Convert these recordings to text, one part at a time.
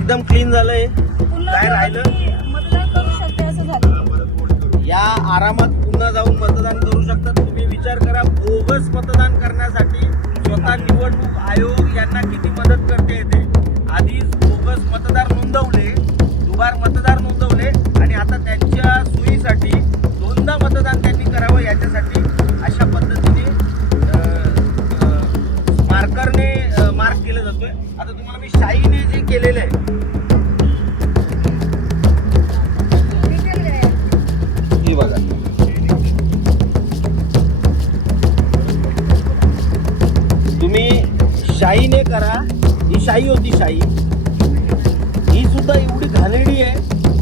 एकदम क्लीन झालंय. काय राहिलं? मतदान करू शकते असं झालं. या आरामात पुन्हा जाऊन मतदान करू शकतात. तुम्ही विचार करा, बोगस मतदान करण्यासाठी स्वतः निवडणूक आयोग यांना किती मदत करते येते. आधीच बोगस मतदार नोंदवले, दुबार मतदार नोंदवले आणि आता त्यांच्या सोयीसाठी दोनदा मतदान त्यांनी करावं याच्यासाठी अशा पद्धतीने मार्करने मार्क केलं जातोय. आता तुम्हाला मी शाईने जे केलेलं आहे हे बघा. तुम्ही शाईने करा. ही शाई होती, शाई ही सुद्धा एवढी घाणेरडी आहे,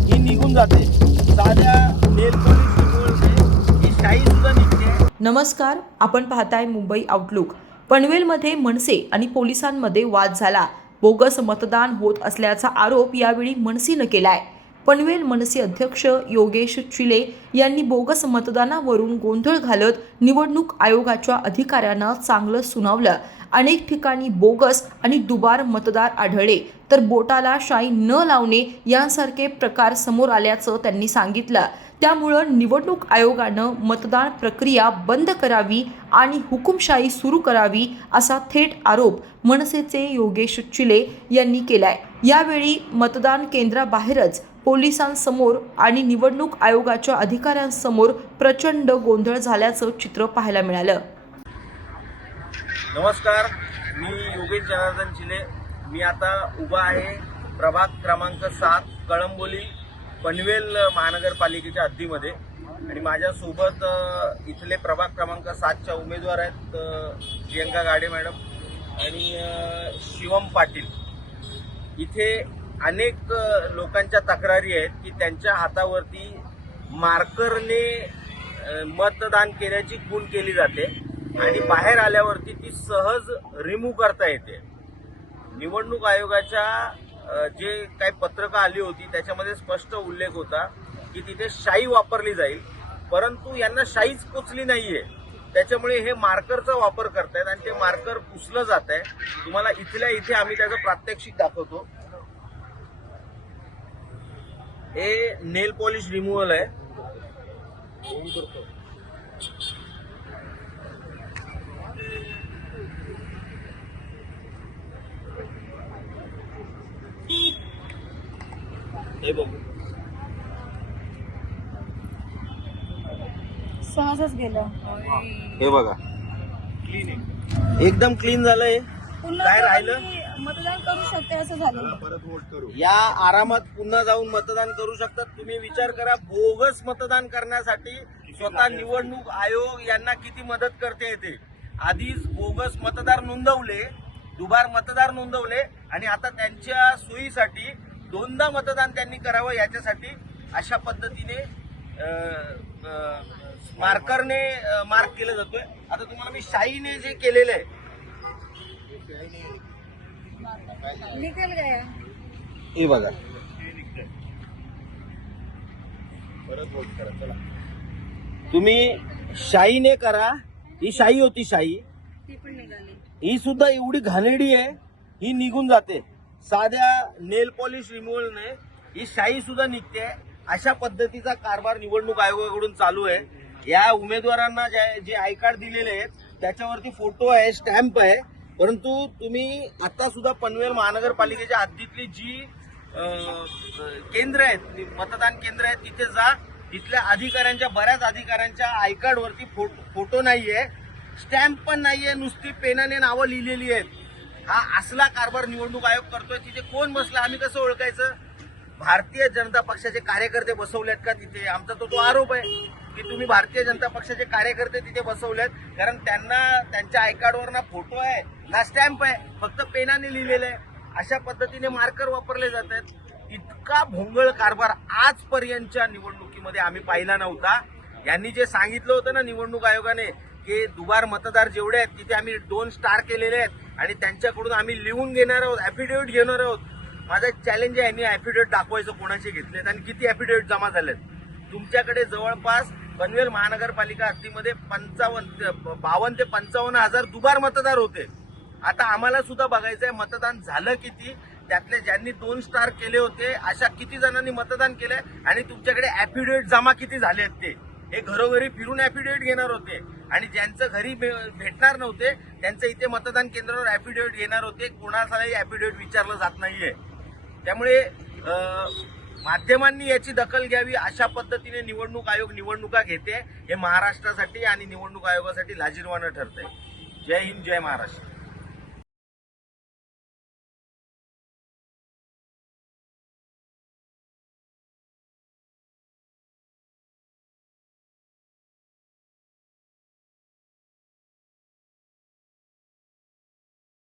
ही निघून जाते. साध्या नेल पॉलिश रिमूव्हरने ही शाई सुद्धा निघते. नमस्कार, आपण पाहताय मुंबई आउटलुक. पनवेलमध्ये मनसे आणि पोलिसांमध्ये वाद झाला. बोगस मतदान होत असल्याचा आरोप यावेळी मनसेनं केलाय. पनवेल मनसे अध्यक्ष योगेश चिले यांनी बोगस मतदानावरून गोंधळ घालत निवडणूक आयोगाच्या अधिकाऱ्यांना चांगलं सुनावलं. अनेक ठिकाणी बोगस आणि दुबार मतदार आढळले, तर बोटाला शाई न लावणे यांसारखे प्रकार समोर आल्याचं त्यांनी सांगितलं. त्यामुळं निवडणूक आयोगानं मतदान प्रक्रिया बंद करावी आणि हुकुमशाही सुरू करावी असा थेट आरोप मनसेचे योगेश चिले यांनी केलाय. यावेळी मतदान केंद्राबाहेरच पोलिसांसमोर आणि निवडणूक आयोगाच्या अधिकाऱ्यांसमोर प्रचंड गोंधळ झाल्याचं चित्र पाहायला मिळालं. नमस्कार, मी योगेश जनार्दन चिले. मी आता उभा आहे प्रभाग क्रमांक 7 कळंबोली पनवेल महानगरपालिकेच्या हद्दीमध्ये आणि माझ्यासोबत इथले प्रभाग क्रमांक 7च्या उमेदवार आहेत प्रियंका गाडे मॅडम आणि शिवम पाटील. इथे अनेक लोकांच्या तक्रारी आहेत की त्यांच्या हातावरती मार्करने मतदान केल्याची खूण केली जाते आणि बाहेर आल्यावरती ती सहज रिमूव्ह करता येते. निवडणूक आयोगाच्या जे काही पत्रकं आली होती त्याच्यामध्ये स्पष्ट उल्लेख होता की तिथे शाई वापरली जाईल, परंतु यांना शाईच पोचली नाहीये. त्याच्यामुळे हे मार्करचा वापर करतायत आणि ते मार्कर पुसलं जात आहे. तुम्हाला इथल्या इथे आम्ही त्याचं प्रात्यक्षिक दाखवतो. हे नेल पॉलिश रिमूव्हल आहे. हे बघ, सहजच गेलं. हे बघा, एकदम क्लीन झालंय. काय राहिलं? मतदान करू शकते असं झालं. या आरामात पुन्हा जाऊन मतदान करू शकतात. तुम्ही विचार करा, बोगस मतदान करण्यासाठी स्वतः निवडणूक आयोग यांना किती मदत करते येते. आधीच बोगस मतदार नोंदवले, दुबार मतदार नोंदवले आणि आता त्यांच्या सोयीसाठी दोनदा मतदान त्यांनी करावं याच्यासाठी अशा पद्धतीने मार्करने मार्क केलं जातोय. आता तुम्हाला मी शाईने जे केलेलं आहे निकल गया. हे बघा. तुम्ही शाईने करा. ही शाई होती, शाई ती पण निघाली. ही सुद्धा एवढी घाणेरडी आहे, ही निघून जाते. साध्या नेल पॉलिश रिमूव्हरने ही शाई सुद्धा निघते. अशा पद्धतीचा कारभार निवडणूक आयोगाकडून चालू आहे. या उमेदवारांना जे आय कार्ड दिलेले आहेत त्याच्यावरती फोटो आहे, स्टॅम्प आहे, परंतु तुम्ही आता सुद्धा पनवेल महानगरपालिकेच्या हद्दीतली जी केंद्र आहेत, मतदान केंद्र आहेत, तिथे जा. तिथल्या अधिकाऱ्यांच्या, बऱ्याच अधिकाऱ्यांच्या आय कार्ड वरती फोटो नाहीये, स्टॅम्प पण नाहीये, नुसती पेनाने नावं लिहिलेली आहेत. हा असला कारभार निवडणूक आयोग करतोय. तिथे कोण बसला, आम्ही कसं ओळखायचं? भारतीय जनता पक्षाचे कार्यकर्ते बसवलेत का तिथे? आमचा तो आरोप आहे की तुम्ही भारतीय जनता पक्षाचे कार्यकर्ते तिथे बसवलेत, कारण त्यांना त्यांच्या आय कार्डवर ना फोटो आहे ना स्टॅम्प आहे, फक्त पेनाने लिहिलेलं आहे. अशा पद्धतीने मार्कर वापरले जात आहेत. इतका भोंगळ कारभार आजपर्यंतच्या निवडणुकीमध्ये आम्ही पाहिला नव्हता. यांनी जे सांगितलं होतं ना निवडणूक आयोगाने की दुबार मतदार जेवढे आहेत तिथे आम्ही 2 स्टार केलेले आहेत आणि त्यांच्याकडून आम्ही लिहून घेणार आहोत, ऍफिडेव्हिट घेणार आहोत. माझा चॅलेंज आहे, यांनी ऍफिडेव्हिट दाखवायचं कोणाचे घेतलेत आणि किती ऍफिडेव्हिट जमा झालेत. तुमच्याकडे जवळपास पनवेल महानगरपालिका हद्दीमध्ये 52 ते 55 हजार दुबार मतदार होते. आता आम्हाला सुद्धा बघायचंय मतदान झालं किती, त्यातले ज्यांनी 2 स्टार केले होते अशा किती जणांनी मतदान केलंय आणि तुमच्याकडे ऍफिडेव्हिट जमा किती झाले आहेत ते हे घरोघरी फिरून ऍफिडेव्हिट घेणार होते आणि ज्यांचं घरी भेटणार नव्हते त्यांचं इथे मतदान केंद्रावर ऍफिडेव्हिट घेणार होते. कोणालाही ऍफिडेव्हिट विचारलं जात नाहीये. त्यामुळे माध्यमांनी याची दखल घ्यावी. अशा पद्धतीने निवडणूक आयोग निवडणुका घेते हे महाराष्ट्रासाठी आणि निवडणूक आयोगासाठी लाजिरवाणं ठरतंय. जय हिंद, जय महाराष्ट्र.